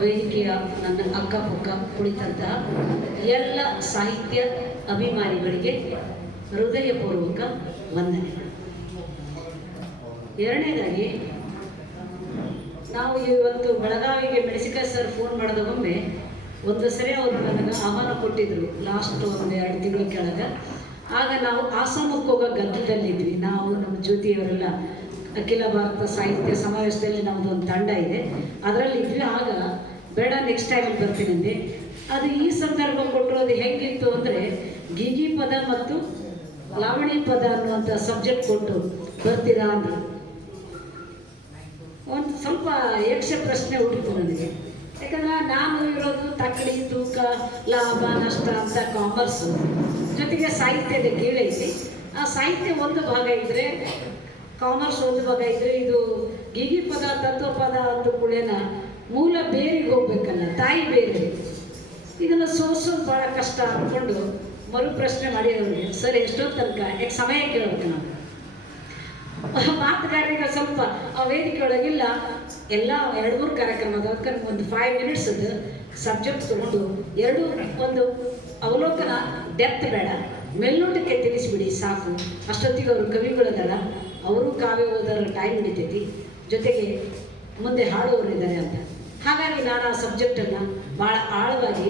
ವೇದಿಕೆಯ ನನ್ನ ಅಕ್ಕಪಕ್ಕ ಕುಳಿತಂತಹ ಎಲ್ಲ ಸಾಹಿತ್ಯ ಅಭಿಮಾನಿಗಳಿಗೆ ಹೃದಯಪೂರ್ವಕ ವಂದನೆಗಳು ಎರಡನೇದಾಗಿ, ನಾವು ಇವತ್ತು ಬೆಳಗಾವಿಗೆ ಮೆಣಸಿಕಾಯಿ ಸರ್ ಫೋನ್ ಮಾಡಿದಾಗೊಮ್ಮೆ ಒಂದು ಸರಿ ಅವರು ನನಗೆ ಆಹ್ವಾನ ಕೊಟ್ಟಿದ್ರು ಲಾಸ್ಟ್ ಒಂದು ಎರಡು ತಿಂಗಳ ಕೆಳಗೆ. ಆಗ ನಾವು ಆಸಾಮಕ್ಕೆ ಹೋಗೋ ಗದ್ದಲದಲ್ಲಿದ್ವಿ. ನಾವು ನಮ್ಮ ಜ್ಯೋತಿಯವರೆಲ್ಲ ಅಖಿಲ ಭಾರತ ಸಾಹಿತ್ಯ ಸಮಾವೇಶದಲ್ಲಿ ನಮ್ಮದು ಒಂದು ತಂಡ ಇದೆ. ಅದರಲ್ಲಿ ಇದ್ವಿ ಆಗ ಬೇಡ ನೆಕ್ಸ್ಟ್ ಟೈಮ್ ಬರ್ತೀನಿ ಅಂದೆ. ಅದು ಈ ಸಂದರ್ಭ ಕೊಟ್ಟರು ಅದು ಹೆಂಗಿತ್ತು ಅಂದರೆ ಗಿಗಿ ಪದ ಮತ್ತು ಲಾವಣಿ ಪದ ಅನ್ನುವಂಥ ಸಬ್ಜೆಕ್ಟ್ ಕೊಟ್ಟು ಬರ್ತೀರಾ ಅಂದರು ಒಂದು ಸ್ವಲ್ಪ ಯಕ್ಷ ಪ್ರಶ್ನೆ ಹುಟ್ಟಿತು ನನಗೆ. ಯಾಕಂದ್ರೆ ನಾನು ಇರೋದು ತಕ್ಕಡಿ, ತೂಕ, ಲಾಭ, ನಷ್ಟ ಅಂತ ಕಾಮರ್ಸ್ ಜೊತೆಗೆ ಸಾಹಿತ್ಯದ ಕೀಳೈತಿ. ಆ ಸಾಹಿತ್ಯ ಒಂದು ಭಾಗ ಇದ್ದರೆ ಕಾಮರ್ಸ್ ಇದ್ದರೆ ಇದು ಗಿಗಿ ಪದ ತತ್ವ ಪದ ಅಂತ ಕೂಡೇನ ಮೂಲ ಬೇರಿಗೆ ಹೋಗ್ಬೇಕಲ್ಲ, ತಾಯಿ ಬೇರೆ. ಇದನ್ನ ಸೋಸೋದು ಭಾಳ ಕಷ್ಟ ಅಂದ್ಕೊಂಡು ಮರು ಪ್ರಶ್ನೆ ಮಾಡಿ ಅವ್ರಿಗೆ. ಸರ್ ಎಷ್ಟೋ ತನಕ? ಯಾಕೆ ಸಮಯ ಕೇಳಬೇಕು ನಾವು? ಮಾತುಗಾರರಿಗೆ ಸ್ವಲ್ಪ, ಆ ವೇದಿಕೆ ಒಳಗಿಲ್ಲ, ಎಲ್ಲ ಎರಡು ಮೂರು ಕಾರ್ಯಕ್ರಮದ ಒಂದು ಫೈವ್ ಮಿನಿಟ್ಸ್ ಸಬ್ಜೆಕ್ಟ್ ತಗೊಂಡು ಎರಡು ಒಂದು ಅವಲೋಕನ ಡೆಪ್ತ್ ಬೇಡ. ಮೇಲ್ನೋಟಕ್ಕೆ ತಿಳಿಸ್ಬಿಡಿ, ಸಾಕು. ಅಷ್ಟೊತ್ತಿಗೆ ಅವರು ಕವಿಗಳದಾರ ಅವರು ಕಾವ್ಯ ಓದೋರ ಟೈಮ್ ಹಿಡಿತೈತಿ. ಜೊತೆಗೆ ಮುಂದೆ ಹಾಡುವವರು ಇದ್ದಾರೆ ಅಂತ. ಹಾಗಾಗಿ ನಾನು ಆ ಸಬ್ಜೆಕ್ಟನ್ನು ಭಾಳ ಆಳವಾಗಿ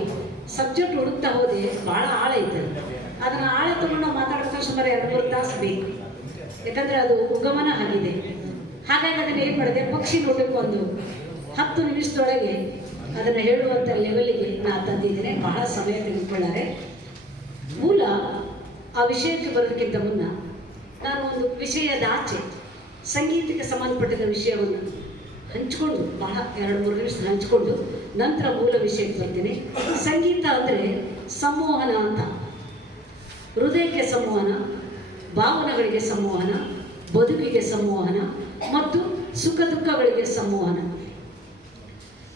ಸಬ್ಜೆಕ್ಟ್ ಹುಡುಕ್ತಾ ಹೋದೆ ಭಾಳ ಆಳ ಐತೆ. ಅದನ್ನು ಆಳ ತಗೊಂಡು ಮಾತಾಡ್ತಾ ಸುಮಾರು ಎರಡು, ಮೂರು ತಾಸು ಬೇಕು. ಯಾಕಂದರೆ ಅದು ಉಗಮನ ಆಗಿದೆ. ಹಾಗಾಗಿ ಅದನ್ನು ಏನು ಮಾಡಿದೆ? ಪಕ್ಷಿ ನೋಡಬೇಕು ಒಂದು ಹತ್ತು ನಿಮಿಷದೊಳಗೆ ಅದನ್ನು ಹೇಳುವಂಥ ಲೆವೆಲಿಗೆ ನಾನು ತಂದಿದ್ದೇನೆ. ಬಹಳ ಸಮಯ ತೆಗೆದುಕೊಳ್ಳಾರೆ. ಮೂಲ ಆ ವಿಷಯಕ್ಕೆ ಬರೋದಕ್ಕಿಂತ ಮುನ್ನ ನಾನು ಒಂದು ವಿಷಯದ ಆಚೆ ಸಂಗೀತಕ್ಕೆ ಸಂಬಂಧಪಟ್ಟಿದ ವಿಷಯವನ್ನು ಹಂಚಿಕೊಂಡು, ಬಹಳ ಎರಡು ಮೂರು ನಿಮಿಷ ಹಂಚಿಕೊಂಡು ನಂತರ ಮೂಲ ವಿಷಯಕ್ಕೆ ಬರ್ತೀನಿ. ಸಂಗೀತ ಅಂದರೆ ಸಂಮೋಹನ ಅಂತ. ಹೃದಯಕ್ಕೆ ಸಂವಹನ ಭಾವನೆಗಳಿಗೆ ಸಂವಹನ ಬದುಕಿಗೆ ಸಂವಹನ ಮತ್ತು ಸುಖ ದುಃಖಗಳಿಗೆ ಸಂವಹನ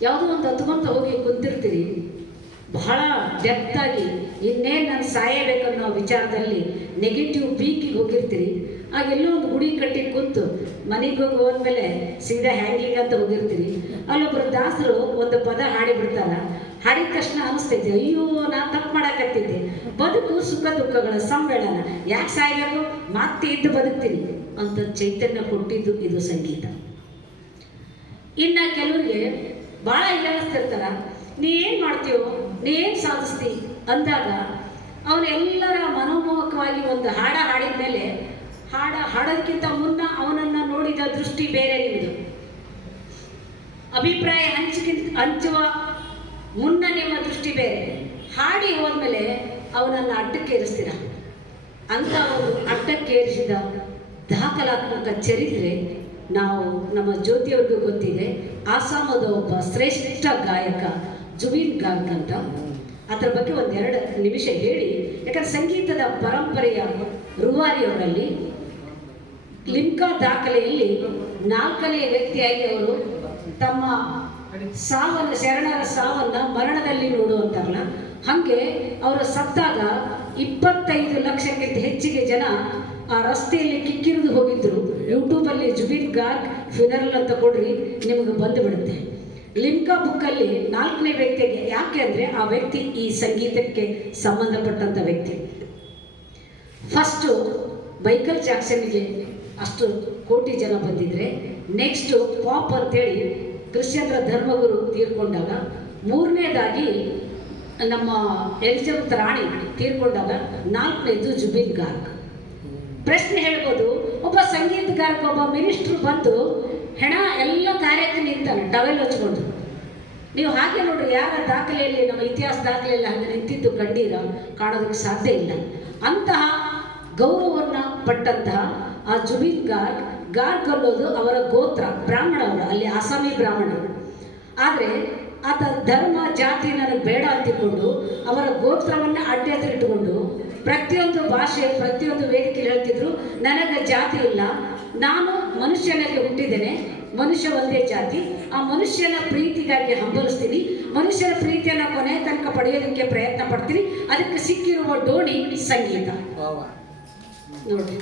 ಯಾವುದೋ ಒಂದು ಹತ್ಕೊಂತ ಹೋಗಿ ಕುಂತಿರ್ತೀರಿ ಬಹಳ ಡೆಪ್ತಾಗಿ ಇನ್ನೇನು ನಾನು ಸಾಯಬೇಕು ಅನ್ನೋ ವಿಚಾರದಲ್ಲಿ ನೆಗೆಟಿವ್ ಪೀಕಿಗೆ ಹೋಗಿರ್ತೀರಿ. ಆಗ ಎಲ್ಲೋ ಒಂದು ಗುಡಿ ಕಟ್ಟಿ ಕೂತು ಮನೆಗೆ ಹೋಗಿ ಹೋದ್ಮೇಲೆ ಸೀದಾ ಹ್ಯಾಂಗಿಂಗ್ ಅಂತ ಹೋಗಿರ್ತೀರಿ. ಅಲ್ಲೊಬ್ಬರು ದಾಸರು ಒಂದು ಪದ ಹಾಡಿಬಿಡ್ತಾರ ಹಾಡಿದ ತಕ್ಷಣ ಅನಿಸ್ತೈತಿ, ಅಯ್ಯೋ, ನಾನು ತಪ್ಪು ಮಾಡಕತ್ತಿದ್ದೆ. ಬದುಕು ಸುಖ ದುಃಖಗಳ ಸಮ್ಮೇಳನ ಯಾಕೆ ಸಾಯಬೇಕು? ಮತ್ತೆ ಇದ್ದು ಬದುಕ್ತೀನಿ ಅಂತ ಚೈತನ್ಯ ಕೊಟ್ಟಿದ್ದು ಇದು ಸಂಗೀತ. ಇನ್ನು ಕೆಲವರಿಗೆ ಭಾಳ ಹೀಯಾಳಿಸ್ತಿರ್ತಾರ ನೀ ಏನು ಮಾಡ್ತೀಯೋ ನೀ ಏನು ಸಾಧಿಸ್ತಿ ಅಂದಾಗ ಅವನೆಲ್ಲರ ಮನೋಮೋಹಕವಾಗಿ ಒಂದು ಹಾಡ ಹಾಡಿದ ಮೇಲೆ ಹಾಡ ಹಾಡೋದಕ್ಕಿಂತ ಮುನ್ನ ಅವನನ್ನು ನೋಡಿದ ದೃಷ್ಟಿ ಬೇರೆ ನಿಮ್ಮದು ಅಭಿಪ್ರಾಯ ಹಂಚಿಕಿಂತ, ಹಂಚುವ ಮುನ್ನ ನಿಮ್ಮ ದೃಷ್ಟಿ ಬೇರೆ. ಹಾಡಿ ಹೋದ್ಮೇಲೆ ಅವನನ್ನು ಅಡ್ಡಕ್ಕೇರಿಸ್ತೀರ ಅಂತ ಒಂದು ಅಡ್ಡಕ್ಕೇರಿಸಿದ ದಾಖಲಾತ್ಮಕ ಚರಿತ್ರೆ ನಾವು ನಮ್ಮ ಜ್ಯೋತಿಯವ್ರಿಗೂ ಗೊತ್ತಿದೆ. ಆಸಾಮದ ಒಬ್ಬ ಶ್ರೇಷ್ಠ ಗಾಯಕ ಜುಬೀನ್ ಗಾರ್ಗ್ ಅಂತ. ಅದರ ಬಗ್ಗೆ ಒಂದೆರಡು ನಿಮಿಷ ಹೇಳಿ. ಯಾಕಂದ್ರೆ ಸಂಗೀತದ ಪರಂಪರೆಯ ರೂವಾರಿಯವರಲ್ಲಿ ಲಿಮ್ಕಾ ದಾಖಲೆಯಲ್ಲಿ ನಾಲ್ಕನೆಯ ವ್ಯಕ್ತಿಯಾಗಿ ಅವರು ತಮ್ಮ ಸಾವನ್ನ, ಶರಣರ ಸಾವನ್ನ ಮರಣದಲ್ಲಿ ನೋಡುವಂತಾರಲ್ಲ ಹಾಗೆ ಅವರು ಸತ್ತಾಗ ಇಪ್ಪತ್ತೈದು ಲಕ್ಷಕ್ಕಿಂತ ಹೆಚ್ಚಿಗೆ ಜನ ಆ ರಸ್ತೆಯಲ್ಲಿ ಕಿಕ್ಕಿರಿದು ಹೋಗಿದ್ರು. ಯೂಟ್ಯೂಬಲ್ಲಿ ಜುಬೀನ್ ಗಾರ್ಗ್ ಫಿನರಲ್ ಅಂತ ಕೊಡ್ರಿ, ನಿಮಗೆ ಬಂದು ಬಿಡುತ್ತೆ. ಲಿಮ್ಕಾ ಬುಕ್ಕಲ್ಲಿ ನಾಲ್ಕನೇ ವ್ಯಕ್ತಿಗೆ ಯಾಕೆ ಅಂದರೆ ಆ ವ್ಯಕ್ತಿ ಈ ಸಂಗೀತಕ್ಕೆ ಸಂಬಂಧಪಟ್ಟಂಥ ವ್ಯಕ್ತಿ. ಫಸ್ಟು ಮೈಕಲ್ ಜಾಕ್ಸನ್ಗೆ ಅಷ್ಟು ಕೋಟಿ ಜನ ಬಂದಿದ್ರೆ ನೆಕ್ಸ್ಟು ಪಾಪ್ ಅಂತೇಳಿ ಕ್ರಿಶ್ಚಿಯನ್ರ ಧರ್ಮಗುರು ತೀರ್ಕೊಂಡಾಗ, ಮೂರನೇದಾಗಿ ನಮ್ಮ ಎಲಿಜಬೆತ್ ರಾಣಿ ತೀರ್ಕೊಂಡಾಗ, ನಾಲ್ಕನೇದು ಜುಬಿನ್ ಗಾರ್ಗ್. ಪ್ರಶ್ನೆ ಹೇಳ್ಬೋದು, ಒಬ್ಬ ಸಂಗೀತಗಾರಕ್ಕೆ ಒಬ್ಬ ಮಿನಿಸ್ಟ್ರು ಬಂದು ಹೆಣ ಎಲ್ಲ ಕಾರ್ಯಕ್ಕೆ ನಿಂತಾನೆ, ಟವೆಲ್ ಹಚ್ಕೊಂಡು. ನೀವು ಹಾಗೆ ನೋಡ್ರಿ ಯಾರ ದಾಖಲೆಯಲ್ಲಿ, ನಮ್ಮ ಇತಿಹಾಸ ದಾಖಲೆಯಲ್ಲಿ ಹಾಗೆ ನಿಂತಿದ್ದು ಕಂಡೀರ ಕಾಣೋದಕ್ಕೆ ಸಾಧ್ಯ ಇಲ್ಲ. ಅಂತಹ ಗೌರವವನ್ನು ಪಟ್ಟಂತಹ ಆ ಜುಬಿನ್ ಗಾರ್ಗ್ ಗಾರ್ಗ್ ಅನ್ನೋದು ಅವರ ಗೋತ್ರ, ಬ್ರಾಹ್ಮಣ ಅವರು, ಅಲ್ಲಿ ಅಸಾಮಿ ಬ್ರಾಹ್ಮಣರು. ಆದರೆ ಆತ ಧರ್ಮ, ಜಾತಿ ನನಗೆ ಬೇಡ ಅಂತಿಕೊಂಡು ಅವರ ಗೋತ್ರವನ್ನು ಅಡ್ಡೆತ್ತಿಟ್ಟುಕೊಂಡು ಪ್ರತಿಯೊಂದು ಭಾಷೆ, ಪ್ರತಿಯೊಂದು ವೇದಿಕೆಯಲ್ಲಿ ಹೇಳ್ತಿದ್ರು, ನನಗೆ ಜಾತಿ ಇಲ್ಲ ನಾನು ಮನುಷ್ಯನಲ್ಲಿ ಹುಟ್ಟಿದ್ದೇನೆ ಮನುಷ್ಯ ಒಂದೇ ಜಾತಿ. ಆ ಮನುಷ್ಯನ ಪ್ರೀತಿಗಾಗಿ ಹಂಬಲಿಸ್ತೀನಿ. ಮನುಷ್ಯನ ಪ್ರೀತಿಯನ್ನು ಕೊನೆ ತನಕ ಪಡೆಯೋದಕ್ಕೆ ಪ್ರಯತ್ನ ಪಡ್ತೀನಿ. ಅದಕ್ಕೆ ಸಿಕ್ಕಿರುವ ಡೋಣಿ ಸಂಗೀತ. ನೋಡಿ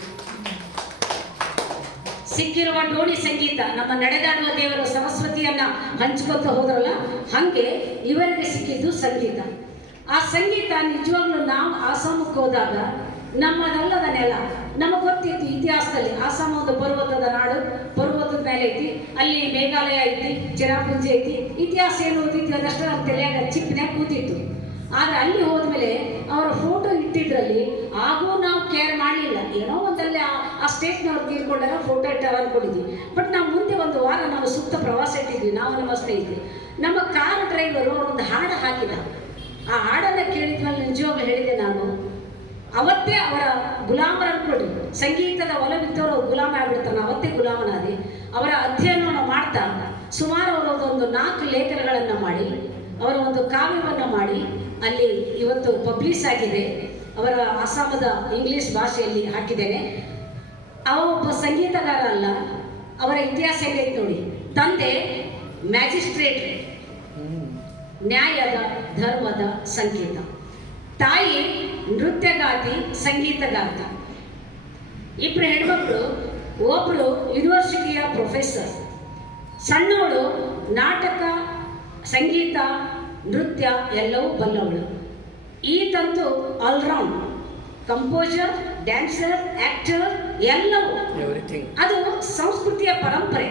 ಸಿಕ್ಕಿರುವ ಡೋಣಿ ಸಂಗೀತ. ನಮ್ಮ ನಡೆದಾಡುವ ದೇವರು ಸರಸ್ವತಿಯನ್ನ ಹಂಚ್ಕೊತ ಹೋದ್ರಲ್ಲ ಹಂಗೆ ಇವರಿಗೆ ಸಿಕ್ಕಿದ್ದು ಸಂಗೀತ. ಆ ಸಂಗೀತ ನಿಜವಾಗ್ಲೂ ನಾವು ಆಸಾಮಕ್ಕೆ ಹೋದಾಗ ನಮ್ಮದಲ್ಲದ ನೆಲ ನಮಗೆ ಗೊತ್ತಿತ್ತು ಇತಿಹಾಸದಲ್ಲಿ ಆಸಾಮ ಒಂದು ಪರ್ವತದ ನಾಡು ಪರ್ವತದ ಮೇಲೆ ಐತಿ, ಅಲ್ಲಿ ಮೇಘಾಲಯ ಐತಿ ಚಿರಾಪುಂಜಿ ಐತಿ. ಇತಿಹಾಸ ಏನು ಓದಿತ್ತು ಅದಷ್ಟು ನಮ್ಮ ತಲೆಯಾಗ ಚಿಪ್ಪನ್ಯಾಗ ಕೂತಿತ್ತು. ಆದ್ರೆ ಅಲ್ಲಿ ಹೋದ್ಮೇಲೆ ಅವರ ಫೋಟೋ ಇಟ್ಟಿದ್ರಲ್ಲಿ ಆಗೂ ನಾವು ಕೇರ್ ಮಾಡಲಿಲ್ಲ ಏನೋ ಒಂದಲ್ಲಿ ಆ- ಆ ಸ್ಟೇಟ್ನವ್ರು ತೀರ್ಕೊಂಡಾಗ ಫೋಟೋ ಇಟ್ಟಾರ ಅನ್ಕೊಂಡಿದ್ವಿ ಬಟ್ ನಾವು ಮುಂದೆ ಒಂದು ವಾರ ನಾವು ಸುತ್ತ ಪ್ರವಾಸ ಇಟ್ಟಿದ್ವಿ, ನಾವು ನಮ್ಮ ಸ್ನೇಹಿತರು. ನಮ್ಮ ಕಾರ್ ಡ್ರೈವರು ಒಂದು ಹಾಡು ಹಾಕಿದ. ಆ ಹಾಡನ್ನು ಕೇಳಿದ್ಮೇಲೆ ನಿಜವಾಗ್ಲೂ ಹೇಳಿದೆ ನಾನು. ಅವತ್ತೇ ಅವರ ಗುಲಾಮರ ಕೊಡಿ. ಸಂಗೀತದ ಒಲವಿದ್ದವರು ಗುಲಾಮ ಆಗ್ಬಿಡ್ತಾರೆ ಅವತ್ತೇ ಗುಲಾಮನಾದಿ ಅವರ ಅಧ್ಯಯನವನ್ನು ಮಾಡ್ತಾ ಸುಮಾರು ಅವರದೊಂದು ಒಂದು ನಾಲ್ಕು ಲೇಖನಗಳನ್ನು ಮಾಡಿ ಅವರ ಒಂದು ಕಾವ್ಯವನ್ನು ಮಾಡಿ ಅಲ್ಲಿ ಇವತ್ತು ಪಬ್ಲಿಷ್ ಆಗಿದೆ. ಅವರ ಅಸ್ಸಾಮದ ಇಂಗ್ಲಿಷ್ ಭಾಷೆಯಲ್ಲಿ ಹಾಕಿದ್ದೇನೆ. ಅವ ಒಬ್ಬ ಸಂಗೀತಗಾರ ಅಲ್ಲ ಅವರ ಇತಿಹಾಸ ಹೇಗೈತೆ ನೋಡಿ. ತಂದೆ ಮ್ಯಾಜಿಸ್ಟ್ರೇಟ್. ನ್ಯಾಯದ ಧರ್ಮದ ಸಂಕೇತ. ತಾಯಿ ನೃತ್ಯಗಾತಿ ಸಂಗೀತಗಾತ ಇಬ್ಬರು ಹೆಣ್ಮಕ್ಳು ಒಬ್ಬಳು ಯೂನಿವರ್ಸಿಟಿಯ ಪ್ರೊಫೆಸರ್ ಸಣ್ಣವಳು ನಾಟಕ ಸಂಗೀತ ನೃತ್ಯ ಎಲ್ಲವೂ ಬಲ್ಲವಳು. ಈತಂತೂ all round composer dancer actor ಎಲ್ಲವೂ. ಅದು ಸಂಸ್ಕೃತಿಯ ಪರಂಪರೆ.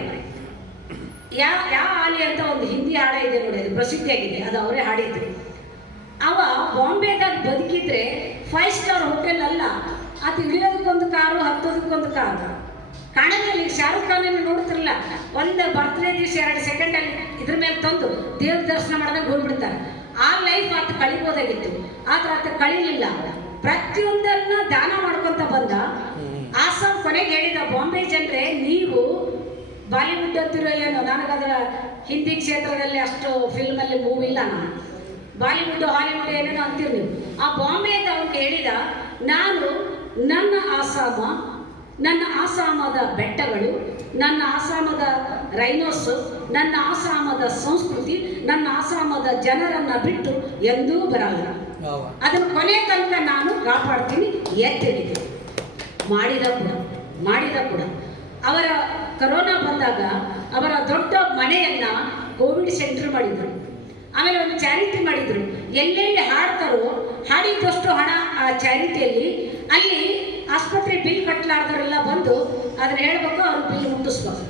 ಯಾ ಯಾ ಆಲಿ ಅಂತ ಒಂದು ಹಿಂದಿ ಹಾಡ ಇದೆ ನೋಡಿ ಅದು ಪ್ರಸಿದ್ಧಿಯಾಗಿದೆ ಅದು ಅವರೇ ಹಾಡಿದ್ದು. ಅವ ಬಾಂಬೆದಾಗ ಬದುಕಿದ್ರೆ ಫೈವ್ ಸ್ಟಾರ್ ಹೋಟೆಲ್ ಅಲ್ಲ. ಅದು ಇಳಿಯೋದಕ್ಕೊಂದು ಕಾರು ಹತ್ತೋದಕ್ಕೊಂದು ಕಾರು. ಕಾಣದಲ್ಲಿ ಶಾರುಖ್ ಖಾನ್ ನೋಡ್ತಿರಲ್ಲ ಒಂದು ಬರ್ತ್ಡೇ ದಿವಸ ಎರಡು ಸೆಕೆಂಡಲ್ಲಿ ಇದ್ರ ಮೇಲೆ ತಂದು ದೇವ್ರ ದರ್ಶನ ಮಾಡಿದಾಗ ಹೋಗ್ಬಿಡ್ತಾರೆ. ಆ ಲೈಫ್ ಆತ ಕಳಿಬೋದಾಗಿತ್ತು. ಆದ್ರೆ ಆತ ಕಳಿಲಿಲ್ಲ. ಪ್ರತಿಯೊಂದನ್ನ ದಾನ ಮಾಡ್ಕೊಂತ ಬಂದ. ಆಸಾಮ್ ಕೊನೆಗೆ ಹೇಳಿದ ಬಾಂಬೆ ಜನರೇ ನೀವು ಬಾಲಿವುಡ್ ಅಂತಿರೋ ಏನು ನನಗದರ ಹಿಂದಿ ಕ್ಷೇತ್ರದಲ್ಲಿ ಅಷ್ಟು ಫಿಲ್ಮಲ್ಲಿ ಮೂವಿ ಇಲ್ಲ ನಾನು. ಬಾಲಿವುಡ್ ಹಾಲಿವುಡ್ ಏನೇನೋ ಅಂತೀರಿ ನೀವು. ಆ ಬಾಂಬೆಯಿಂದ ಅವ್ರು ಕೇಳಿದ ನಾನು ನನ್ನ ಆಸಾಮ ನನ್ನ ಆಸಾಮದ ಬೆಟ್ಟಗಳು ನನ್ನ ಆಸಾಮದ ರೈನೋಸ್ ನನ್ನ ಆಸಾಮದ ಸಂಸ್ಕೃತಿ ನನ್ನ ಆಸಾಮದ ಜನರನ್ನ ಬಿಟ್ಟು ಎಂದೂ ಬರಲ್ಲ. ಅದನ್ನು ಕೊನೆ ತನಕ ನಾನು ಕಾಪಾಡ್ತೀನಿ ಎತ್ತಿಡಿದೆ ಮಾಡಿದ ಕೂಡ ಮಾಡಿದ ಕೂಡ. ಅವರ ಕರೋನಾ ಬಂದಾಗ ಅವರ ದೊಡ್ಡ ಮನೆಯನ್ನ ಕೋವಿಡ್ ಸೆಂಟರ್ ಮಾಡಿದ್ರು. ಆಮೇಲೆ ಒಂದು ಚಾರಿಟಿ ಮಾಡಿದ್ರು. ಎಲ್ಲೆಲ್ಲಿ ಹಾಡ್ತಾರೋ ಹಾಡಿದಷ್ಟು ಹಣ ಆ ಚಾರಿಟಿಯಲ್ಲಿ ಅಲ್ಲಿ ಆಸ್ಪತ್ರೆ ಬಿಲ್ ಕಟ್ಟಲಾರ್ದವರೆಲ್ಲ ಬಂದು ಅದನ್ನ ಹೇಳ್ಬೇಕು, ಅವ್ರ ಬಿಲ್ ಮುಟ್ಟಿಸ್ಬೇಕು.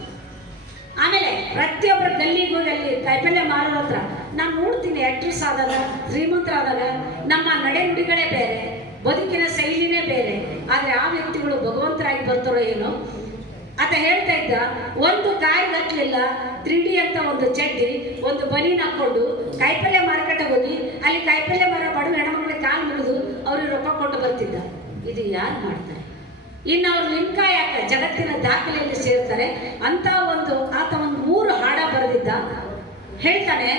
ಆಮೇಲೆ ಪ್ರತಿಯೊಬ್ಬರ ಗಲ್ಲಿಗೆ ಹೋಗಿ ಅಲ್ಲಿ ಕಾಯಿಪಲ್ಯ ಮಾರೋ ಹತ್ರ, ನಾನು ನೋಡ್ತೀನಿ ಆಕ್ಟ್ರೆಸ್ ಆದಾಗ ಶ್ರೀಮಂತರಾದಾಗ ನಮ್ಮ ನಡೆ ನುಡಿಗಳೇ ಬೇರೆ, ಬದುಕಿನ ಶೈಲಿನೇ ಬೇರೆ, ಆದರೆ ಆ ವ್ಯಕ್ತಿಗಳು ಭಗವಂತರಾಗಿ ಬರ್ತಾರೋ ಏನೋ ಆತ ಹೇಳ್ತಾ ಇದ್ದ, ಒಂದು ಕಾಯಿ ಹತ್ತಲಿಲ್ಲ ತ್ರೀ ಅಂತ ಒಂದು ಚಡ್ಡಿ, ಒಂದು ಬನೀನ್ ಹಾಕೊಂಡು ಕಾಯಿಪಲ್ಯ ಮಾರ್ಕೆಟ್ ಹೋಗಿ, ಅಲ್ಲಿ ಕಾಯಿಪಲ್ಯ ಮರ ಬಡವ ಹೆಣ್ಮಕ್ಳಿಗೆ ಕಾಲು ಮುರಿದು ಅವ್ರಿಗೆ ರೊಕ್ಕ ಕೊಟ್ಟು ಬರ್ತಿದ್ದ. ಇದು ಯಾರು ಮಾಡ್ತಾರೆ? ಇನ್ನು ಅವ್ರು ಲಿಂಕ ಜಗತ್ತಿನ ದಾಖಲೆಯಲ್ಲಿ ಸೇರ್ತಾರೆ, ಅಂತ ಒಂದು ಆತ ಒಂದು ಮೂರು ಹಾಡ ಬರೆದಿದ್ದ. ಹೇಳ್ತಾನೆ,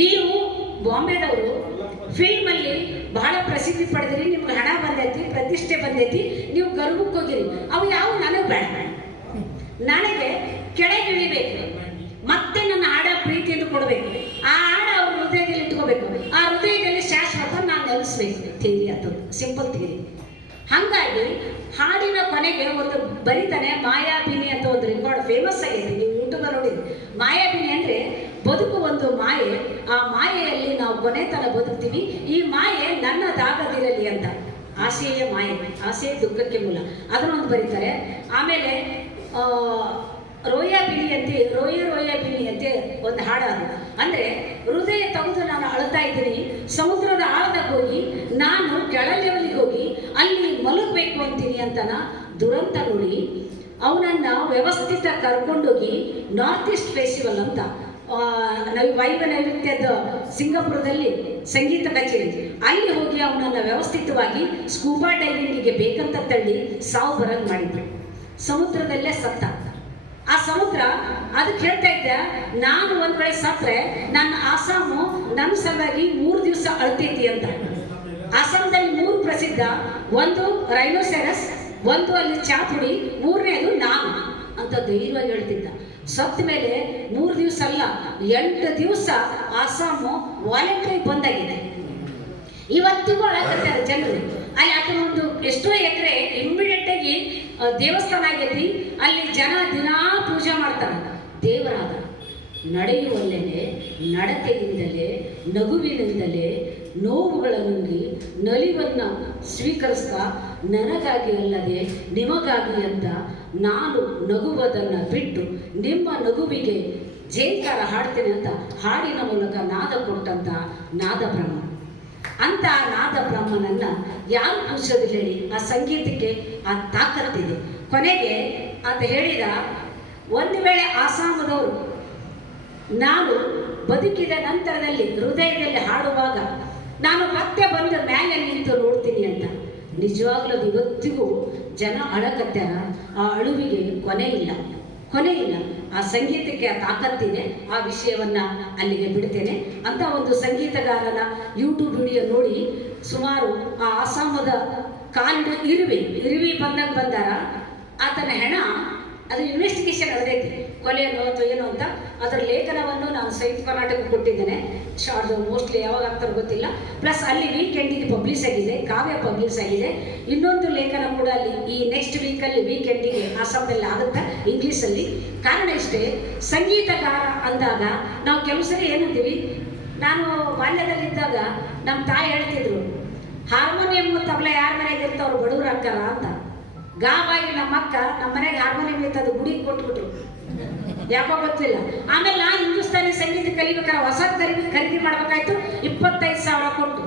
ನೀವು ಬಾಂಬೆದವರು, ಫಿಲ್ಮಲ್ಲಿ ಬಹಳ ಪ್ರಸಿದ್ಧಿ ಪಡೆದಿರಿ, ನಿಮ್ಗೆ ಹಣ ಬಂದೈತಿ, ಪ್ರತಿಷ್ಠೆ ಬಂದೈತಿ, ನೀವು ಗರ್ಭಕ್ಕೆ ಹೋಗಿರಿ. ಅವು ಯಾವ ನನಗೆ ಬೇಡ. ನನಗೆ ಕೆಳಗಿಳಿಬೇಕು ಮತ್ತೆ ನನ್ನ ಹಾಡ ಪ್ರೀತಿಯನ್ನು ಕೊಡಬೇಕು. ಆ ಹಾಡ ಅವ್ರ ಹೃದಯದಲ್ಲಿ ಇಟ್ಕೋಬೇಕು. ಆ ಹೃದಯದಲ್ಲಿ ಶಾಶ್ವತ ನಾನು ನೆಲೆಸ್ಬೇಕು. ಥಿಯರಿ ಅದು ಸಿಂಪಲ್ ಥಿಯರಿ. ಹಾಗಾಗಿ ಹಾಡಿನ ಕೊನೆಗೆ ಒಂದು ಬರೀತಾನೆ ಮಾಯಾಭಿನಿ ಅಂತ ಒಂದು ರೆಕಾರ್ಡ್ ಫೇಮಸ್ ಆಗಿದೆ ನೀವು ಯೂಟ್ಯೂಬ್ ನೋಡಿ. ಮಾಯಾಭಿನಿ ಅಂದ್ರೆ ಬದುಕು ಒಂದು ಮಾಯೆ. ಆ ಮಾಯೆಯಲ್ಲಿ ನಾವು ಕೊನೆ ತನ ಬದುಕ್ತೀವಿ. ಈ ಮಾಯೆ ನನ್ನದಾಗದಿರಲಿ ಅಂತ. ಆಸೆಯೇ ಮಾಯೆ. ಆಸೆ ದುಃಖಕ್ಕೆ ಮೂಲ. ಅದನ್ನೊಂದು ಬರೀತಾರೆ. ಆಮೇಲೆ ರೋಯ ಬಿಳಿಯಂತೆ ರೋಯ ರೋಯ ಬಿಳಿಯಂತೆ ಒಂದು ಹಾಡ ಅದು. ಅಂದ್ರೆ, ಹೃದಯ ತೆಗೆದು ನಾನು ಅಳ್ತಾ ಇದ್ದೀನಿ, ಸಮುದ್ರದ ಆಳದಾಗ ಹೋಗಿ, ನಾನು ಕೆಳ ಲೆವೆಲಿಗೆ ಹೋಗಿ, ಅಲ್ಲಿ ಮಲಗಬೇಕು ಅಂತೀನಿ ಅಂತನ ದುರಂತ ನೋಡಿ, ಅವನನ್ನು ವ್ಯವಸ್ಥಿತ ಕರ್ಕೊಂಡೋಗಿ ನಾರ್ತ್ ಈಸ್ಟ್ ಫೆಸ್ಟಿವಲ್ ಅಂತ ನಾವು ವೈವ ನೈವೇದ್ಯದ ಸಿಂಗಾಪುರದಲ್ಲಿ ಸಂಗೀತ ಕಚೇರಿ. ಅಲ್ಲಿ ಹೋಗಿ ಅವನನ್ನು ವ್ಯವಸ್ಥಿತವಾಗಿ ಸ್ಕೂಬಾ ಡೈವಿಂಗಿಗೆ ಬೇಕಂತ ತಳ್ಳಿ ಸಾವು ಬರಂಗ್ ಮಾಡಿದ್ರು ಸಮುದ್ರದಲ್ಲೇ ಸತ್ತ. ಆ ಸಮುದ್ರ ಅದಕ್ಕೆ ಹೇಳ್ತಾ ಇದ್ದ, ನಾನು ಒಂದ್ ಕಡೆ ಸತ್ರೆ ನನ್ನ ಆಸಾಮು ನನ್ನ ಸಲುವಾಗಿ ಮೂರು ದಿವಸ ಅಳ್ತೈತಿ ಅಂತ. ಆಸಾಮದಲ್ಲಿ ಮೂರು ಪ್ರಸಿದ್ಧ, ಒಂದು ರೈನೋಸೆರಸ್ ಒಂದು ಅಲ್ಲಿ ಚಾಪುಡಿ ಮೂರನೇದು ನಾನು ಅಂತ ಧೈರ್ಯವಾಗಿ ಹೇಳ್ತಿದ್ದ. ಸತ್ತ ಮೇಲೆ ಮೂರು ದಿವಸ ಅಲ್ಲ, ಎಂಟು ದಿವಸ ಆಸಾಮು ವಾಲೆಂಟ್ರಿ ಬಂದಾಗಿದೆ. ಇವತ್ತಿಗೂ ಅಳಕತ್ತಾರೆ ಜನರು. ಅಲ್ಲಿ ಆತನ ಒಂದು ಎಷ್ಟೋ ಎಕರೆ ಇಮ್ಮಿಡಿಯೇಟ್ ಆಗಿ ದೇವಸ್ಥಾನ ಆಗೈತಿ. ಅಲ್ಲಿ ಜನ ದಿನಾ ಪೂಜೆ ಮಾಡ್ತಾರೆ. ದೇವರಾದ ನಡೆಯುವಲ್ಲೇನೆ ನಡತೆಯಿಂದಲೇ, ನಗುವಿನಿಂದಲೇ ನೋವುಗಳ ನುಂಗಿ ನಲಿವನ್ನು ಸ್ವೀಕರಿಸ್ತಾ, ನನಗಾಗಿ ಅಲ್ಲದೆ ನಿಮಗಾಗಿ ಅಂತ ನಾನು ನಗುವುದನ್ನು ಬಿಟ್ಟು ನಿಮ್ಮ ನಗುವಿಗೆ ಜೇಂಕಾರ ಹಾಡ್ತೇನೆ ಅಂತ ಹಾಡಿನ ಮೂಲಕ ನಾದ ಕೊಟ್ಟಂಥ ನಾದ ಅಂತ ನಾದ ಬ್ರಹ್ಮನನ್ನ ಯಾವ ಅಂಶದಲ್ಲಿ ಹೇಳಿ ಆ ಸಂಗೀತಕ್ಕೆ ಆ ತಾಕತ್ತಿದೆ ಕೊನೆಗೆ ಅಂತ ಹೇಳಿದ, ಒಂದು ವೇಳೆ ಆಸಾಮದವರು ನಾನು ಬದುಕಿದ ನಂತರದಲ್ಲಿ ಹೃದಯದಲ್ಲಿ ಹಾಡುವಾಗ ನಾನು ಮತ್ತೆ ಬಂದು ಮೇಲೆ ನಿಂತು ನೋಡ್ತೀನಿ ಅಂತ, ನಿಜವಾಗ್ಲೂ ಇವತ್ತಿಗೂ ಜನ ಅಳಕತ್ತಾರ ಆ ಅಳುವಿಗೆ ಕೊನೆ ಇಲ್ಲ. ಕೊನೆ ಇಲ್ಲ. ಆ ಸಂಗೀತಕ್ಕೆ ಆ ತಾಕತ್ತಿದೆ, ಆ ವಿಷಯವನ್ನ ಅಲ್ಲಿಗೆ ಬಿಡ್ತೇನೆ. ಅಂತ ಒಂದು ಸಂಗೀತಗಾರನ ಯೂಟ್ಯೂಬ್ ವಿಡಿಯೋ ನೋಡಿ ಸುಮಾರು ಆ ಆಸಾಮದ ಕಾಲಿನ ಇರುವೆ, ಇರುವಿ ಬಂದಾಗ ಬಂದಾರ. ಆತನ ಹೆಣ ಅದು ಇನ್ವೆಸ್ಟಿಗೇಷನ್ ಅದೇ ಕೊಲೆಯನ್ನು ಅಥವಾ ಏನು ಅಂತ, ಅದರ ಲೇಖನವನ್ನು ನಾನು ಸಂಯುಕ್ತ ಕರ್ನಾಟಕಕ್ಕೆ ಕೊಟ್ಟಿದ್ದೇನೆ. ಶಾರ್ಟ್ ಮೋಸ್ಟ್ಲಿ ಯಾವಾಗ ಆಗ್ತಾರೋ ಗೊತ್ತಿಲ್ಲ. ಪ್ಲಸ್ ಅಲ್ಲಿ ವೀಕೆಂಡಿಗೆ ಪಬ್ಲಿಷ್ ಆಗಿದೆ, ಕಾವ್ಯ ಪಬ್ಲಿಷ್ ಆಗಿದೆ. ಇನ್ನೊಂದು ಲೇಖನ ಕೂಡ ಅಲ್ಲಿ ಈ ನೆಕ್ಸ್ಟ್ ವೀಕಲ್ಲಿ ವೀಕೆಂಡಿಗೆ ಆಸಾಮದಲ್ಲಿ ಆಗುತ್ತೆ ಇಂಗ್ಲೀಷಲ್ಲಿ ಕಾರಣ ಇಷ್ಟೇ ಸಂಗೀತಕಾರ ಅಂದಾಗ ನಾವು ಕೆಲವು ಸರಿ ಏನಂತೀವಿ, ನಾನು ಬಾಲ್ಯದಲ್ಲಿದ್ದಾಗ ನಮ್ಮ ತಾಯಿ ಹೇಳ್ತಿದ್ರು, ಹಾರ್ಮೋನಿಯಂ ತಬಲ ಯಾರ ಮನೆಗೆ ಇರ್ತಾವ್ರು ಬಡವ್ರು ಅಕ್ಕಾರ ಅಂತ. ಗಾವಾಗಿ ನಮ್ಮ ಅಕ್ಕ ನಮ್ಮ ಮನೆಗೆ ಹಾರ್ಮೋನಿಯಂ ಇತ್ತು ಅದು ಗುಡಿಗೆ ಕೊಟ್ಬಿಟ್ರು. ಯಾಕೋ ಗೊತ್ತಿಲ್ಲ. ಆಮೇಲೆ ನಾ ಹಿಂದೂಸ್ತಾನಿ ಸಂಗೀತ ಕಲಿಬೇಕಾದ್ರೆ ಹೊಸ ಖರೀದಿ ಖರೀದಿ ಮಾಡ್ಬೇಕಾಯ್ತು, ಇಪ್ಪತ್ತೈದು ಸಾವಿರ ಕೊಟ್ಟು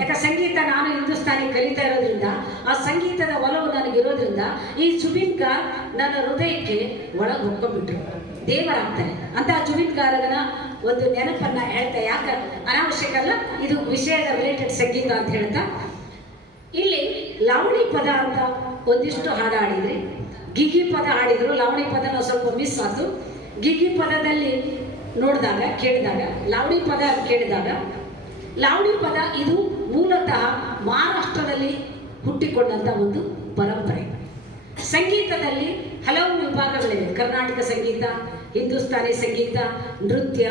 ಯಾಕೆ ಸಂಗೀತ ನಾನು ಹಿಂದೂಸ್ತಾನಿ ಕಲಿತಾ ಇರೋದ್ರಿಂದ, ಆ ಸಂಗೀತದ ಒಲವು ನನಗಿರೋದ್ರಿಂದ, ಈ ಜುಬಿನ್ ಗಾರ್ ನನ್ನ ಹೃದಯಕ್ಕೆ ಒಳಗೆ ಹೊಕ್ಕೊಂಡ್ಬಿಟ್ರು. ದೇವರಾಗ್ತಾರೆ. ಅಂತ ಜುಬಿನ್ ಗಾರನ ಒಂದು ನೆನಪನ್ನ ಹೇಳ್ತಾ ಯಾಕೆ ಅನಾವಶ್ಯಕ ಅಲ್ಲ ಇದು ವಿಷಯದ ರಿಲೇಟೆಡ್ ಸಂಗೀತ ಅಂತ ಹೇಳ್ತಾ ಇಲ್ಲಿ ಲಾವಣಿ ಪದ ಅಂತ ಒಂದಿಷ್ಟು ಹಾಡು ಹಾಡಿದ್ರಿ ಗಿಗಿ ಪದ ಹಾಡಿದ್ರು. ಲಾವಣಿ ಪದ ಸ್ವಲ್ಪ ಮಿಸ್ ಆಯ್ತು ಗಿಗಿ ಪದದಲ್ಲಿ ನೋಡಿದಾಗ, ಕೇಳಿದಾಗ, ಲಾವಣಿ ಪದ ಕೇಳಿದಾಗ, ಲಾವಣಿ ಪದ ಇದು ಮೂಲತಃ ಮಹಾರಾಷ್ಟ್ರದಲ್ಲಿ ಹುಟ್ಟಿಕೊಂಡಂಥ ಒಂದು ಪರಂಪರೆ. ಸಂಗೀತದಲ್ಲಿ ಹಲವು ವಿಭಾಗಗಳಿವೆ. ಕರ್ನಾಟಕ ಸಂಗೀತ, ಹಿಂದೂಸ್ತಾನಿ ಸಂಗೀತ, ನೃತ್ಯ,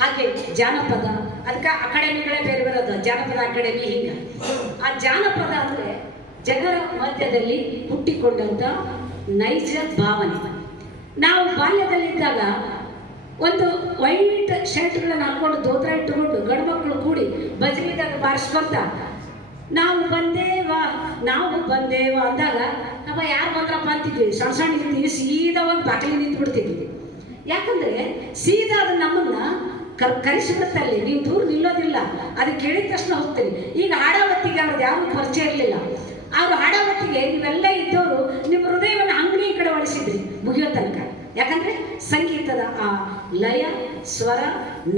ಹಾಗೆ ಜಾನಪದ ಅದಕ್ಕೆ ಅಕಾಡೆಮಿಗಳೇ ಬೇರೆ ಬರೋದು, ಜಾನಪದ ಅಕಾಡೆಮಿ ಹಿಂಗೆ. ಆ ಜಾನಪದ ಅಂದರೆ ಜನರ ಮಧ್ಯದಲ್ಲಿ ಹುಟ್ಟಿಕೊಂಡಂಥ ನೈಜ ಭಾವನೆ. ನಾವು ಬಾಲ್ಯದಲ್ಲಿದ್ದಾಗ ಒಂದು ವೈಟ್ ಶರ್ಟ್ಗಳನ್ನು ಹಾಕೊಂಡು ದೋತ್ರ ಇಟ್ಟುಕೊಂಡು ಗಂಡು ಮಕ್ಕಳು ಕೂಡಿ ಭಜನಿದಾಗ ಬಾರಿಸ್ಕೊಂತ ನಾವು ಬಂದೇವ ನಾವು ಬಂದೇವ ಅಂದಾಗ ನಮ್ಮ ಯಾರು ಬಂದ್ರಪ್ಪ ಅಂತಿದ್ವಿ. ಸಣ್ಣ ಸಣ್ಣ ಇರ್ತೀವಿ, ಸೀದಾ ಬಾಗಿಲಿ ನಿಂತು ಬಿಡ್ತಿದ್ವಿ ಯಾಕಂದ್ರೆ ಸೀದಾ ಅದು ನಮ್ಮನ್ನ ಕರ್ ಕರೆಸಿಬಿಡುತ್ತಲ್ಲಿ ನೀವು ದೂರ ನಿಲ್ಲೋದಿಲ್ಲ. ಅದು ಕೇಳಿದ ತಕ್ಷಣ ಹೋಗ್ತೀನಿ. ಈಗ ಹಾಡಾವತ್ತಿಗೆ ಅವ್ರದ್ದು ಯಾರು ಪರಿಚಯ ಇರಲಿಲ್ಲ. ಅವ್ರು ಹಾಡಾವತ್ತಿಗೆ ನೀವೆಲ್ಲ ಇದ್ದವರು ನಿಮ್ಮ ಹೃದಯವನ್ನು ಅಂಗಡಿ ಕಡೆ ಒಳಿಸಿದ್ರಿ ಮುಗಿಯೋ ತನಕ. ಯಾಕಂದ್ರೆ ಸಂಗೀತದ ಆ ಲಯ, ಸ್ವರ,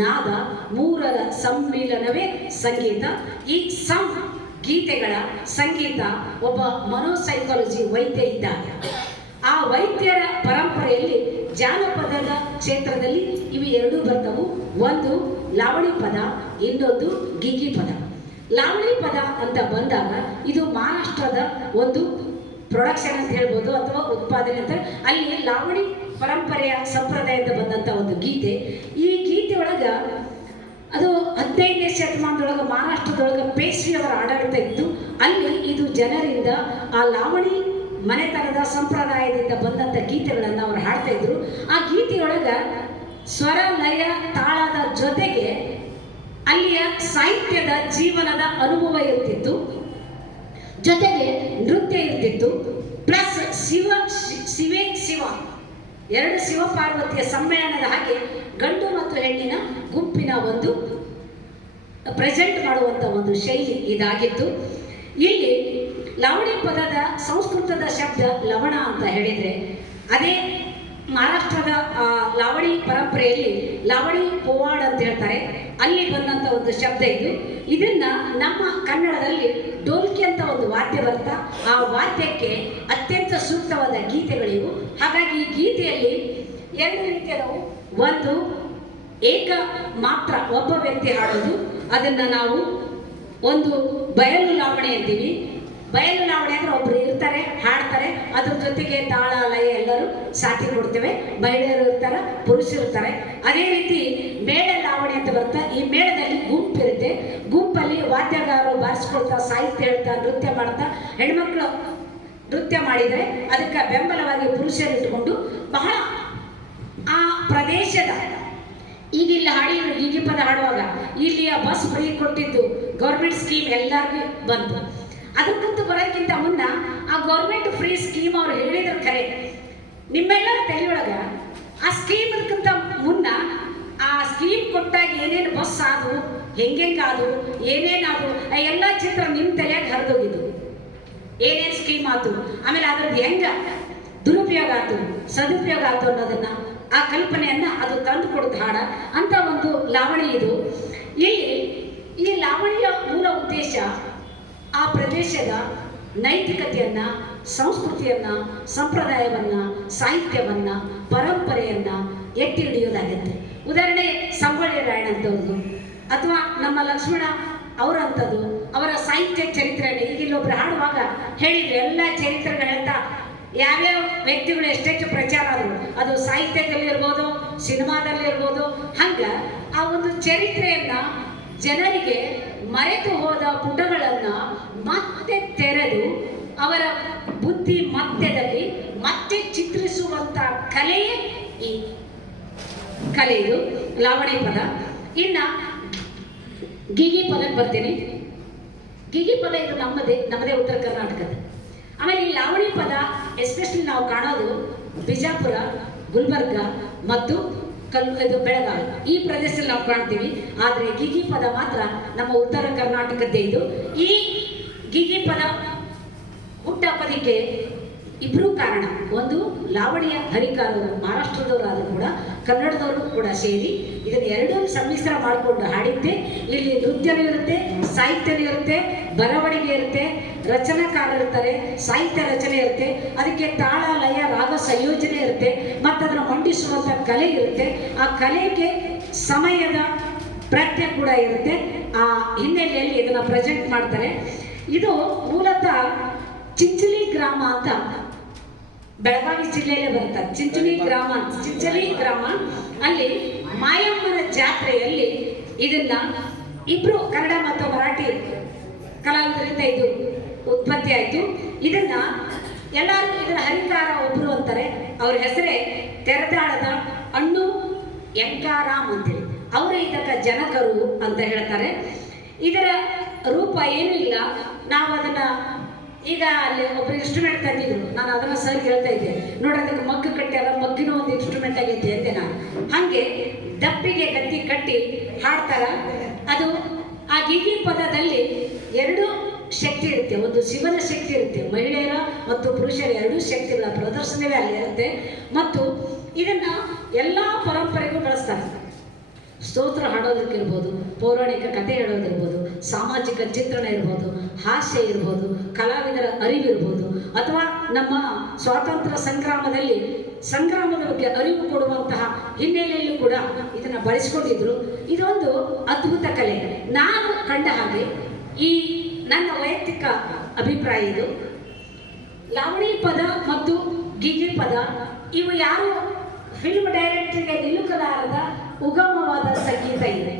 ನಾದ ಮೂರರ ಸಮ್ಮಿಲನವೇ ಸಂಗೀತ. ಈ ಸಂ ಗೀತೆಗಳ ಸಂಗೀತ ಒಬ್ಬ ಮನೋಸೈಕಾಲಜಿ ವೈದ್ಯ ಇದ್ದಾಗ ಆ ವೈದ್ಯರ ಪರಂಪರೆಯಲ್ಲಿ ಜಾನಪದದ ಕ್ಷೇತ್ರದಲ್ಲಿ ಇವು ಎರಡೂ ಬರ್ತವು. ಒಂದು ಲಾವಣಿ ಪದ, ಇನ್ನೊಂದು ಗಿಗಿ ಪದ. ಲಾವಣಿ ಪದ ಅಂತ ಬಂದಾಗ ಇದು ಮಹಾರಾಷ್ಟ್ರದ ಒಂದು ಪ್ರೊಡಕ್ಷನ್ ಅಂತ ಹೇಳ್ಬೋದು ಅಥವಾ ಉತ್ಪಾದನೆ ಅಂತ. ಅಲ್ಲಿ ಲಾವಣಿ ಪರಂಪರೆಯ ಸಂಪ್ರದಾಯದ ಬಂದಂಥ ಒಂದು ಗೀತೆ. ಈ ಗೀತೆ ಒಳಗೆ ಅದು ಹದಿನೈದನೇ ಶತಮಾನದೊಳಗೆ ಮಹಾರಾಷ್ಟ್ರದೊಳಗೆ ಪೇಶ್ವಿಯವರ ಆಡಳಿತ ಇತ್ತು. ಅಲ್ಲಿ ಇದು ಜನರಿಂದ ಆ ಲಾವಣಿ ಮನೆತನದ ಸಂಪ್ರದಾಯದಿಂದ ಬಂದಂಥ ಗೀತೆಗಳನ್ನು ಅವ್ರು ಹಾಡ್ತಾ ಇದ್ರು. ಆ ಗೀತೆಯೊಳಗೆ ಸ್ವರ, ಲಯ, ತಾಳದ ಜೊತೆಗೆ ಅಲ್ಲಿಯ ಸಾಹಿತ್ಯದ ಜೀವನದ ಅನುಭವ ಇರ್ತಿತ್ತು. ಜೊತೆಗೆ ನೃತ್ಯ ಇರ್ತಿತ್ತು. ಪ್ಲಸ್ ಶಿವ ಶಿವೇ ಶಿವ. ಎರಡು ಶಿವ ಪಾರ್ವತಿಯ ಸಮ್ಮೇಳನದ ಹಾಗೆ ಗಂಡು ಮತ್ತು ಹೆಣ್ಣಿನ ಗುಂಪಿನ ಒಂದು, ಪ್ರೆಸೆಂಟ್ ಮಾಡುವಂಥ ಒಂದು ಶೈಲಿ ಇದಾಗಿತ್ತು. ಇಲ್ಲಿ ಲವಣಿ ಪದದ ಸಂಸ್ಕೃತದ ಶಬ್ದ ಲವಣ ಅಂತ ಹೇಳಿದರೆ, ಅದೇ ಮಹಾರಾಷ್ಟ್ರದ ಲಾವಣಿ ಪರಂಪರೆಯಲ್ಲಿ ಲಾವಣಿ ಪೋವಾಡ್ ಅಂತ ಹೇಳ್ತಾರೆ. ಅಲ್ಲಿ ಬಂದಂಥ ಒಂದು ಶಬ್ದ ಇದು. ಇದನ್ನ ನಮ್ಮ ಕನ್ನಡದಲ್ಲಿ ಡೋಲ್ಕಿ ಅಂತ ಒಂದು ವಾದ್ಯ ಬರ್ತಾ, ಆ ವಾದ್ಯಕ್ಕೆ ಅತ್ಯಂತ ಸೂಕ್ತವಾದ ಗೀತೆಗಳಿವು. ಹಾಗಾಗಿ ಈ ಗೀತೆಯಲ್ಲಿ ಎರಡು ರೀತಿಯದವು ಒಂದು ಏಕ ಮಾತ್ರ ಒಬ್ಬ ವ್ಯಕ್ತಿ ಹಾಡೋದು, ಅದನ್ನ ನಾವು ಒಂದು ಬಯಲು ಲಾವಣಿ ಅಂತೀವಿ. ಬಯಲು ಲಾವಣಿ ಅಂದ್ರೆ ಒಬ್ರು ಇರ್ತಾರೆ, ಹಾಡ್ತಾರೆ, ಅದ್ರ ಜೊತೆಗೆ ತಾಳ, ಲಯ ಎಲ್ಲರೂ ಸಾಥಿ ಕೊಡ್ತೇವೆ. ಮಹಿಳೆಯರು ಇರ್ತಾರೆ, ಪುರುಷರು ಇರ್ತಾರೆ. ಅದೇ ರೀತಿ ಮೇಳ ಲಾವಣಿ ಅಂತ ಬರ್ತಾ ಈ ಮೇಳದಲ್ಲಿ ಗುಂಪಿರುತ್ತೆ. ಗುಂಪಲ್ಲಿ ವಾದ್ಯಗಾರರು ಬಾರಿಸ್ಕೊಳ್ತಾ, ಸಾಹಿತ್ಯ ಹೇಳ್ತಾ, ನೃತ್ಯ ಮಾಡ್ತಾ, ಹೆಣ್ಮಕ್ಳು ನೃತ್ಯ ಮಾಡಿದರೆ ಅದಕ್ಕೆ ಬೆಂಬಲವಾಗಿ ಪುರುಷರು ಇಟ್ಕೊಂಡು ಬಹಳ ಆ ಪ್ರದೇಶದ ಈಗ ಇಲ್ಲಿ ಹಾಡಿದ್ರು ಪದ ಹಾಡುವಾಗ ಇಲ್ಲಿಯ ಬಸ್ ಫ್ರೀ ಕೊಟ್ಟಿದ್ದು ಗೌರ್ಮೆಂಟ್ ಸ್ಕೀಮ್ ಎಲ್ಲರಿಗೂ ಬಂತು. ಅದಕ್ಕಂತೂ ಬರೋಕ್ಕಿಂತ ಮುನ್ನ ಆ ಗೌರ್ಮೆಂಟ್ ಫ್ರೀ ಸ್ಕೀಮ್ ಅವ್ರು ಹೇಳಿದ್ರು ಖರೆ ನಿಮ್ಮೆಲ್ಲರ ತಲೆಯೊಳಗ ಆ ಸ್ಕೀಮ್ ಅದಕ್ಕಿಂತ ಮುನ್ನ ಆ ಸ್ಕೀಮ್ ಕೊಟ್ಟಾಗ ಏನೇನು ಬಸ್ ಆದವು, ಹೆಂಗೆಂಗಾದವು, ಏನೇನಾದವು, ಆ ಎಲ್ಲ ಚಿತ್ರ ನಿಮ್ಮ ತಲೆಯಾಗ ಹರಿದೋಗಿದ್ದು ಏನೇನು ಸ್ಕೀಮ್ ಆತು? ಆಮೇಲೆ ಅದ್ರದ್ದು ಹೆಂಗ ದುರುಪಯೋಗ ಆತು, ಸದುಪಯೋಗ ಆಯ್ತು ಅನ್ನೋದನ್ನ ಆ ಕಲ್ಪನೆಯನ್ನ ಅದು ತಂದು ಕೊಡುತ್ತೆ ಹಾಡ. ಅಂತ ಒಂದು ಲಾವಣಿ ಇದು. ಇಲ್ಲಿ, ಈ ಲಾವಣಿಯ ಮೂಲ ಉದ್ದೇಶ ಆ ಪ್ರದೇಶದ ನೈತಿಕತೆಯನ್ನ, ಸಂಸ್ಕೃತಿಯನ್ನ, ಸಂಪ್ರದಾಯವನ್ನ, ಸಾಹಿತ್ಯವನ್ನ, ಪರಂಪರೆಯನ್ನ ಎತ್ತಿ ಹಿಡಿಯೋದಾಗುತ್ತೆ. ಉದಾಹರಣೆ ಸಂಗೊಳ್ಳಿ ಅಂತವ್ರದ್ದು ಅಥವಾ ನಮ್ಮ ಲಕ್ಷ್ಮಣ ಅವರಂಥದ್ದು ಅವರ ಸಾಹಿತ್ಯ ಚರಿತ್ರೆಯನ್ನು ಈಗ ಇಲ್ಲೊಬ್ರು ಹಾಡುವಾಗ ಹೇಳಿದ್ರು ಎಲ್ಲ ಚರಿತ್ರೆಗಳು ಹೇಳ್ತಾ, ಯಾವ್ಯಾವ ವ್ಯಕ್ತಿಗಳು ಎಷ್ಟೆಷ್ಟು ಪ್ರಚಾರ ಆದರು, ಅದು ಸಾಹಿತ್ಯದಲ್ಲಿ ಇರ್ಬೋದು, ಸಿನಿಮಾದಲ್ಲಿ ಇರ್ಬೋದು, ಹಂಗ ಆ ಒಂದು ಚರಿತ್ರೆಯನ್ನ ಜನರಿಗೆ ಮರೆತು ಹೋದ ಪುಟಗಳನ್ನು ಮತ್ತೆ ತೆರೆದು ಅವರ ಬುದ್ಧಿ ಮತ್ತೆದಲ್ಲಿ ಮತ್ತೆ ಚಿತ್ರಿಸುವಂತ ಕಲೆಯೇ ಈ ಕಲೆ ಇದು. ಲಾವಣಿ ಪದ. ಇನ್ನ ಗಿಗಿ ಪದಕ್ಕೆ ಬರ್ತೀನಿ. ಗಿಗಿ ಪದ ಇದು ನಮ್ಮದೇ ನಮ್ಮದೇ ಉತ್ತರ ಕರ್ನಾಟಕದ ಆಮೇಲೆ ಈ ಲಾವಣಿ ಪದ ಎಸ್ಪೆಷಲಿ ನಾವು ಕಾಣೋದು ಬಿಜಾಪುರ, ಗುಲ್ಬರ್ಗ ಮತ್ತು ಕಲ್ ಇದು ಬೆಳಗಾವಿ. ಈ ಪ್ರದೇಶದಲ್ಲಿ ನಾವು ಕಾಣ್ತೀವಿ. ಆದರೆ ಗಿಗಿ ಪದ ಮಾತ್ರ ನಮ್ಮ ಉತ್ತರ ಕರ್ನಾಟಕದ್ದೇ ಇದು. ಈ ಗಿಗಿ ಪದ ಹುಟ್ಟ ಪದಕ್ಕೆ ಇಬ್ಬರೂ ಕಾರಣ. ಒಂದು, ಲಾವಣಿಯ ಹರಿಕಾರರು ಮಹಾರಾಷ್ಟ್ರದವರಾದರೂ ಕೂಡ, ಕನ್ನಡದವರು ಕೂಡ ಸೇರಿ ಇದನ್ನ ಎರಡೂ ಸಮ್ಮಿಶ್ರ ಮಾಡಿಕೊಂಡು ಹಾಡಿದ್ದೆ. ಇಲ್ಲಿ ನೃತ್ಯನೂ ಇರುತ್ತೆ, ಸಾಹಿತ್ಯನೂ ಇರುತ್ತೆ, ಬರವಣಿಗೆ ಇರುತ್ತೆ ರಚನಾಕಾರ ಇರ್ತಾರೆ ಸಾಹಿತ್ಯ ರಚನೆ ಇರುತ್ತೆ. ಅದಕ್ಕೆ ತಾಳ, ಲಯ ರಾಗ ಸಂಯೋಜನೆ ಇರುತ್ತೆ ಮತ್ತು ಅದನ್ನು ಮಂಡಿಸುವಂಥ ಕಲೆ ಇರುತ್ತೆ, ಆ ಕಲೆಗೆ ಸಮಯದ ಪ್ರಜ್ಞೆ ಕೂಡ ಇರುತ್ತೆ. ಆ ಹಿನ್ನೆಲೆಯಲ್ಲಿ ಇದನ್ನು ಪ್ರೆಸೆಂಟ್ ಮಾಡ್ತಾರೆ. ಇದು ಮೂಲತಃ ಚಿಂಚಲಿ ಗ್ರಾಮ ಅಂತ ಬೆಳಗಾವಿ ಜಿಲ್ಲೆಯಲ್ಲೇ ಬರುತ್ತೆ. ಚಿಂಚಲಿ ಗ್ರಾಮ ಚಿಂಚಲಿ ಗ್ರಾಮ. ಅಲ್ಲಿ ಮಾಯಮ್ಮನ ಜಾತ್ರೆಯಲ್ಲಿ ಇದನ್ನ ಇಬ್ರು ಕನ್ನಡ ಮತ್ತು ಮರಾಠಿ ಕಲಾವಿದರಿಂದ ಇದು ಉತ್ಪತ್ತಿ ಆಯಿತು. ಇದನ್ನ ಎಲ್ಲರೂ ಇದರ ಹರಿಕಾರ ಒಬ್ರು ಅಂತಾರೆ. ಅವ್ರ ಹೆಸರೇ ತೆರೆದಾಳದ ಅಣ್ಣು ಎಂಕಾರಾಮ್ ಅಂತೇಳಿ. ಅವರೇ ಇದಕ್ಕೆ ಜನಕರು ಅಂತ ಹೇಳ್ತಾರೆ. ಇದರ ರೂಪ ಏನೂ ಇಲ್ಲ. ನಾವು ಅದನ್ನ ಈಗ ಅಲ್ಲಿ ಒಬ್ರು ಇನ್ಸ್ಟ್ರೂಮೆಂಟ್ ತಂದಿದ್ರು. ನಾನು ಅದನ್ನ ಸರ್ ಹೇಳ್ತಾ ಇದ್ದೆ. ನೋಡಿ, ಅದಕ್ಕೆ ಮಗ್ಗು ಕಟ್ಟ್ಯಾರ ಮಗ್ಗಿನ ಒಂದು ಇನ್ಸ್ಟ್ರೂಮೆಂಟ್ ಆಗೈತಿ ಅಂತೆ ನಾನು. ಹಾಗೆ ದಪ್ಪಿಗೆ ಗತ್ತಿ ಕಟ್ಟಿ ಹಾಡ್ತಾರ. ಅದು ಆ ಗಿಗಿ ಪದದಲ್ಲಿ ಎರಡು ಶಕ್ತಿ ಇರುತ್ತೆ. ಒಂದು ಶಿವನ ಶಕ್ತಿ ಇರುತ್ತೆ. ಮಹಿಳೆಯರ ಮತ್ತು ಪುರುಷರ ಎರಡೂ ಶಕ್ತಿಗಳ ಪ್ರದರ್ಶನವೇ ಅಲ್ಲಿ ಇರುತ್ತೆ. ಮತ್ತು ಇದನ್ನು ಎಲ್ಲ ಪರಂಪರೆಗೂ ಬಳಸ್ತಾರೆ. ಸ್ತೋತ್ರ ಹಾಡೋದಕ್ಕಿರ್ಬೋದು, ಪೌರಾಣಿಕ ಕಥೆ ಹೇಳೋದಿರ್ಬೋದು, ಸಾಮಾಜಿಕ ಚಿತ್ರಣ ಇರ್ಬೋದು, ಹಾಸ್ಯ ಇರ್ಬೋದು, ಕಲಾವಿದರ ಅರಿವಿರ್ಬೋದು, ಅಥವಾ ನಮ್ಮ ಸ್ವಾತಂತ್ರ್ಯ ಸಂಗ್ರಾಮದಲ್ಲಿ ಸಂಗ್ರಾಮದ ಬಗ್ಗೆ ಅರಿವು ಕೊಡುವಂತಹ ಹಿನ್ನೆಲೆಯಲ್ಲೂ ಕೂಡ ಇದನ್ನು ಬಳಸಿಕೊಂಡಿದ್ರು. ಇದೊಂದು ಅದ್ಭುತ ಕಲೆ. ನಾನು ಕಂಡ ಹಾಗೆ ಈ ನನ್ನ ವೈಯಕ್ತಿಕ ಅಭಿಪ್ರಾಯ ಇದು. ಲಾವಣಿ ಪದ ಮತ್ತು ಗಿಗಿ ಪದ, ಇವು ಯಾರು ಫಿಲ್ಮ್ ಡೈರೆಕ್ಟರ್ಗೆ ನಿಲುಕಲಾರದ ಉಗಮವಾದ ಸಂಗೀತ ಇದೆ.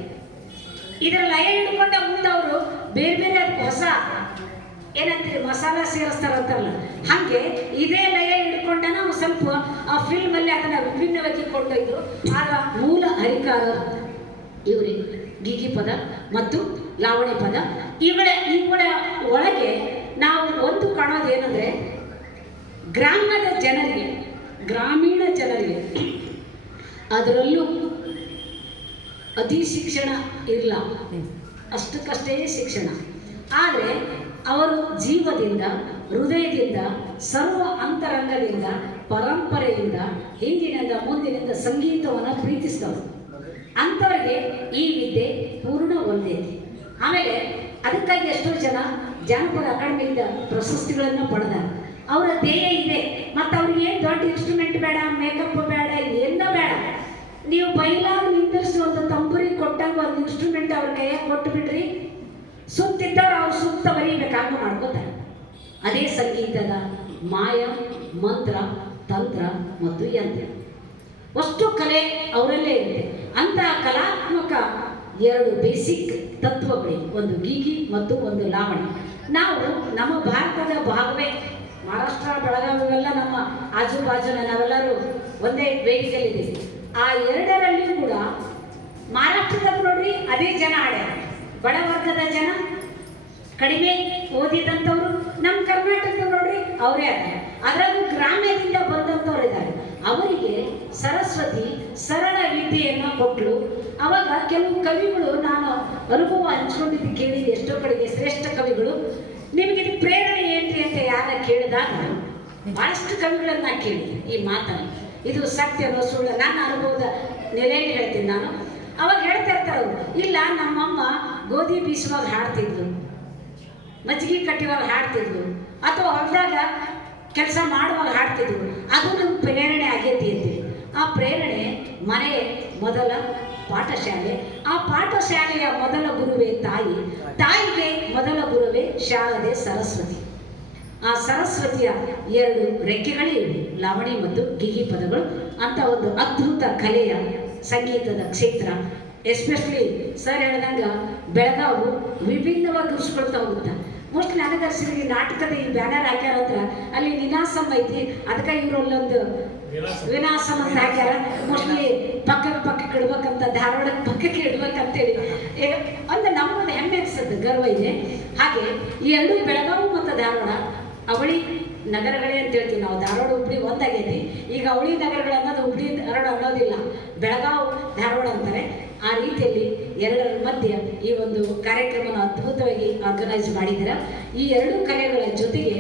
ಇದರ ಲಯ ಹಿಡ್ಕೊಂಡ ಮುಂದೆ ಅವರು ಬೇರೆ ಬೇರೆ ಹೊಸ, ಏನಂತೀರಿ, ಮಸಾಲ ಸೇರಿಸ್ತಾರಂತಲ್ಲ. ಹಾಗೆ ಇದೇ ಲಯ ಹಿಡ್ಕೊಂಡ ನಾವು ಸ್ವಲ್ಪ ಆ ಫಿಲ್ಮಲ್ಲಿ ಅದನ್ನು ವಿಭಿನ್ನವಾಗಿ ಕೊಂಡೊಯ್ದು, ಆಗ ಮೂಲ ಹರಿಕಾರ ಇವರೇ ಗೀಗಿ ಪದ ಮತ್ತು ಲಾವಣಿ ಪದ. ಇವುಗಳ ಇವುಗಳ ಒಳಗೆ ನಾವು ಒಂದು ಕಾಣೋದು ಏನಂದ್ರೆ, ಗ್ರಾಮದ ಜನರಿಗೆ, ಗ್ರಾಮೀಣ ಜನರಿಗೆ ಅದರಲ್ಲೂ ಅತಿ ಶಿಕ್ಷಣ ಇಲ್ಲ. ಅಷ್ಟಕ್ಕಷ್ಟೇ ಶಿಕ್ಷಣ. ಆದರೆ ಅವರು ಜೀವದಿಂದ, ಹೃದಯದಿಂದ, ಸರ್ವ ಅಂತರಂಗದಿಂದ, ಪರಂಪರೆಯಿಂದ, ಹಿಂದಿನಿಂದ, ಮುಂದಿನಿಂದ ಸಂಗೀತವನ್ನು ಪ್ರೀತಿಸ್ತವರು ಅಂಥವ್ರಿಗೆ ಈ ವಿದ್ಯೆ ಪೂರ್ಣ ಹೊಂದೈತಿ ಆಮೇಲೆ ಅದಕ್ಕಾಗಿ ಎಷ್ಟೋ ಜನ ಜಾನಪದ ಅಕಾಡೆಮಿಯಿಂದ ಪ್ರಶಸ್ತಿಗಳನ್ನು ಪಡೆದಾರೆ. ಅವರ ಧ್ಯೇಯ ಇದೆ. ಮತ್ತು ಅವ್ರಿಗೆ ಏನು ದೊಡ್ಡ ಇನ್ಸ್ಟ್ರೂಮೆಂಟ್ ಬೇಡ ಮೇಕಪ್ ಬೇಡ, ಏನೂ ಬೇಡ. ನೀವು ಬೈಲಾಗ ನಿಂದಿರಿಸಿ ಒಂದು ತಂಬೂರಿ ಕೊಟ್ಟಾಗ ಒಂದು ಇನ್ಸ್ಟ್ರೂಮೆಂಟ್ ಅವ್ರ ಕೈಯಾಗ ಕೊಟ್ಟು ಬಿಡ್ರಿ. ಸುತ್ತಿದ್ದವ್ರು ಅವ್ರು ಸುತ್ತ ಬರೀಬೇಕಾಗ ಮಾಡ್ಕೋತಾರೆ. ಅದೇ ಸಂಗೀತದ ಮಾಯ, ಮಂತ್ರ, ತಂತ್ರ ಮತ್ತು ಯಂತ್ರ. ಅಷ್ಟು ಕಲೆ ಅವರಲ್ಲೇ ಇದೆ ಅಂತಹ ಕಲಾತ್ಮಕ ಎರಡು ಬೇಸಿಕ್ ತತ್ವಗಳು, ಒಂದು ಗೀಗಿ ಮತ್ತು ಒಂದು ಲಾವಣಿ. ನಾವು ನಮ್ಮ ಭಾರತದ ಭಾಗವೇ, ಮಹಾರಾಷ್ಟ್ರ ಬೆಳಗಾವಿಗೆಲ್ಲ ನಮ್ಮ ಆಜು ಬಾಜುನ ನಾವೆಲ್ಲರೂ ಒಂದೇ ವೇದಿಕೆಯಲ್ಲಿದ್ದೀವಿ. ಆ ಎರಡರಲ್ಲಿ ಕೂಡ ಮಹಾರಾಷ್ಟ್ರದಲ್ಲಿ ನೋಡ್ರಿ, ಅದೇ ಜನ ಆಡ್ಯಾರ. ಬಡವರ್ಗದ ಜನ, ಕಡಿಮೆ ಓದಿದಂಥವ್ರು, ನಮ್ಮ ಕರ್ನಾಟಕದ ನೋಡ್ರಿ, ಅವರೇ ಅದ ಅದರಲ್ಲೂ ಗ್ರಾಮ್ಯದಿಂದ ಬಂದಂಥವ್ರು ಇದ್ದಾರೆ. ಅವರಿಗೆ ಸರಸ್ವತಿ ಸರಳ ವಿದ್ಯೆಯನ್ನು ಕೊಟ್ಟಳು ಅವಾಗ ಕೆಲವು ಕವಿಗಳು ನಾನು ಅನುಭವ ಹಂಚ್ಕೊಂಡಿದ್ದು ಕೇಳಿದ್ದೆ ಎಷ್ಟೋ ಕಡೆಗೆ ಶ್ರೇಷ್ಠ ಕವಿಗಳು. ನಿಮಗೆ ಪ್ರೇರಣೆ ಏನ್ರಿ ಅಂತ ಯಾರ ಕೇಳಿದಾಗ, ಬಹಳಷ್ಟು ಕವಿಗಳನ್ನ ಕೇಳಿದೆ ಈ ಮಾತನ್ನು ಇದು ಸತ್ಯನೋ ಸುಳ್ಳು, ನನ್ನ ಅನುಭವದ ನೆಲೆಯಲ್ಲಿ ಹೇಳ್ತೀನಿ ನಾನು. ಅವಾಗ ಹೇಳ್ತಾ ಇರ್ತಾರೆ ಇಲ್ಲ, ನಮ್ಮಮ್ಮ ಗೋಧಿ ಬೀಸುವಾಗ ಹಾಡ್ತಿದ್ಲು. ಮಜ್ಜಿಗೆ ಕಟ್ಟಿವಾಗ ಹಾಡ್ತಿದ್ಲು. ಅಥವಾ ಹೊಲದಾಗ ಕೆಲಸ ಮಾಡುವಾಗ ಹಾಡ್ತಿದ್ರು ಅದು ನಮ್ಗೆ ಪ್ರೇರಣೆ ಆಗೈತಿ ಅಂತೀವಿ ಆ ಪ್ರೇರಣೆ ಮನೆ ಮೊದಲ ಪಾಠಶಾಲೆ, ಆ ಪಾಠಶಾಲೆಯ ಮೊದಲ ಗುರುವೇ ತಾಯಿ. ತಾಯಿಗೆ ಮೊದಲ ಗುರುವೇ ಶಾರದೆ ಸರಸ್ವತಿ. ಆ ಸರಸ್ವತಿಯ ಎರಡು ರೆಕ್ಕೆಗಳೇ ಲಾವಣಿ ಮತ್ತು ಗಿಗಿ ಪದಗಳು. ಅಂತ ಒಂದು ಅದ್ಭುತ ಕಲೆಯ ಸಂಗೀತದ ಕ್ಷೇತ್ರ. ಎಸ್ಪೆಷಲಿ ಸರ್ ಹೇಳ್ದಂಗ ಬೆಳಗಾವು ವಿಭಿನ್ನವಾಗಿ ಉಸ್ಕೊಳ್ತಾ ಹೋಗುತ್ತೆ. ಮೋಸ್ಟ್ಲಿ ಈ ನಾಟಕದ ಈ ಬ್ಯಾನರ್ ಹಾಕ್ಯಾರ ಹತ್ರ ಅಲ್ಲಿ ನಿನಾಸಂ ಐತಿ. ಅದಕ್ಕೆ ಇವ್ರು ಅಲ್ಲೊಂದು ವಿನಾಸಂ ಅಂತ ಹಾಕ್ಯಾರ. ಮೋಸ್ಟ್ಲಿ ಪಕ್ಕದ ಪಕ್ಕಕ್ಕೆ ಇಡ್ಬೇಕಂತ ಧಾರವಾಡದ ಪಕ್ಕಕ್ಕೆ ಇಡ್ಬೇಕಂತೇಳಿ. ಒಂದು ನಮಗೊಂದು ಹೆಮ್ಮೆ ಅನ್ಸುತ್ತೆ ಗರ್ವ ಇದೆ ಹಾಗೆ ಈ ಎರಡು ಬೆಳಗಾವಿ ಮತ್ತು ಧಾರವಾಡ ಅವಳಿ ನಗರಗಳೇ ಅಂತ ಹೇಳ್ತೀವಿ ನಾವು. ಧಾರವಾಡ ಹುಬ್ಳಿ ಒಂದಾಗೈತಿ. ಈಗ ಅವಳಿ ನಗರಗಳು ಅನ್ನೋದು ಹುಬ್ಳಿ ಧಾರವಾಡ ಅನ್ನೋದಿಲ್ಲ. ಬೆಳಗಾವ್ ಧಾರವಾಡ ಅಂತಾರೆ. ಆ ರೀತಿಯಲ್ಲಿ ಎರಡರ ಮಧ್ಯೆ ಈ ಒಂದು ಕಾರ್ಯಕ್ರಮನ ಅದ್ಭುತವಾಗಿ ಆರ್ಗನೈಸ್ ಮಾಡಿದ್ದೀರ. ಈ ಎರಡು ಕಲೆಗಳ ಜೊತೆಗೆ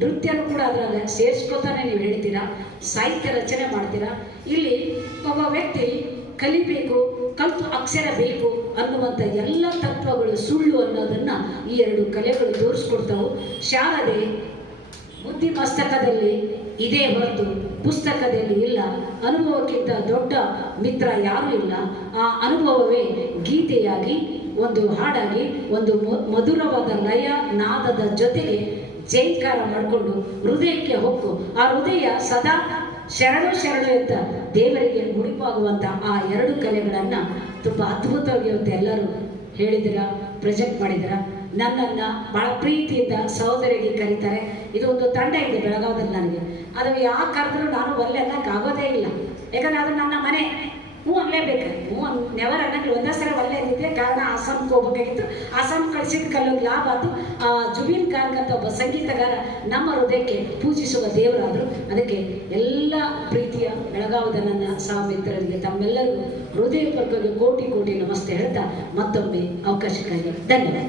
ನೃತ್ಯ ಕೂಡ ಅದರಾಗ ಸೇರಿಸ್ಕೋತಾನೆ ನೀವು ಹೇಳ್ತೀರಾ, ಸಾಹಿತ್ಯ ರಚನೆ ಮಾಡ್ತೀರಾ. ಇಲ್ಲಿ ಒಬ್ಬ ವ್ಯಕ್ತಿ ಕಲಿಬೇಕು, ಕಲ್ತು ಅಕ್ಷರ ಬೇಕು ಅನ್ನುವಂಥ ಎಲ್ಲ ತತ್ವಗಳು, ಸುಳ್ಳು ಅನ್ನೋದನ್ನು ಈ ಎರಡು ಕಲೆಗಳು ತೋರಿಸ್ಕೊಡ್ತಾವೆ. ಶಾರದೆ ಬುದ್ಧಿ ಮಸ್ತಕದಲ್ಲಿ ಇದೇ ಹೊರತು ಪುಸ್ತಕದಲ್ಲಿ ಇಲ್ಲ. ಅನುಭವಕ್ಕಿಂತ ದೊಡ್ಡ ಮಿತ್ರ ಯಾರೂ ಇಲ್ಲ. ಆ ಅನುಭವವೇ ಗೀತೆಯಾಗಿ, ಒಂದು ಹಾಡಾಗಿ, ಒಂದು ಮಧುರವಾದ ಲಯ, ನಾದದ ಜೊತೆಗೆ ಜೈಕಾರ ಮಾಡಿಕೊಂಡು ಹೃದಯಕ್ಕೆ ಹೊಕ್ಕು. ಆ ಹೃದಯ ಸದಾ ಶರಣು ಶರಣು ಅಂತ ದೇವರಿಗೆ ಮುಡಿಪಾಗುವಂತ ಆ ಎರಡು ಕಲೆಗಳನ್ನು ತುಂಬ ಅದ್ಭುತವಾಗಿ ಅಂತ ಎಲ್ಲರೂ ಹೇಳಿದಿರ, ಪ್ರೊಜೆಕ್ಟ್ ಮಾಡಿದಿರ. ನನ್ನನ್ನು ಭಾಳ ಪ್ರೀತಿಯಿಂದ ಸಹೋದರಿಗೆ ಕರೀತಾರೆ. ಇದು ಒಂದು ತಂಡ ಇದೆ ಬೆಳಗಾವದಲ್ಲಿ ನನಗೆ. ಅದು ಯಾಕೆ ಕರೆದ್ರೂ ನಾನು ಒಲ್ಲೆ ಅನ್ನೋಕ್ಕಾಗೋದೇ ಇಲ್ಲ. ಯಾಕಂದ್ರೆ ಅದು ನನ್ನ ಮನೆ. ಹ್ಞೂ ಅನ್ಲೇಬೇಕು ಹ್ಞೂ ಅನ್ ನೆವರ್ ಅನ್ನಕ್ಕೆ ಒಂದೇ ಸಲ ಒಲ್ಲೆ ಅಂದಿದ್ದೆ ಕಾರಣ ಅಸ್ಸಾಮ್ಗೆ ಹೋಗ್ಬೇಕಾಗಿತ್ತು. ಅಸ್ಸಾಂ ಕಳಿಸಿದ ಕಲ್ಲೊಂದು ಲಾಭ ಆಯ್ತು ಆ ಜುಬೀನ್ ಖಾನ್ ಅಂತ ಒಬ್ಬ ಸಂಗೀತಗಾರ ನಮ್ಮ ಹೃದಯಕ್ಕೆ ಪೂಜಿಸುವ ದೇವರಾದರು. ಅದಕ್ಕೆ ಎಲ್ಲ ಪ್ರೀತಿಯ ಬೆಳಗಾವದ ನನ್ನ ಸಹ ಮಿತ್ರರಿಗೆ ತಮ್ಮೆಲ್ಲರಿಗೂ ಹೃದಯಪೂರ್ವಕ ಕೋಟಿ ಕೋಟಿ ನಮಸ್ತೆ ಹೇಳ್ತಾ ಮತ್ತೊಮ್ಮೆ ಅವಕಾಶಕ್ಕಾಗಿ ಧನ್ಯವಾದ.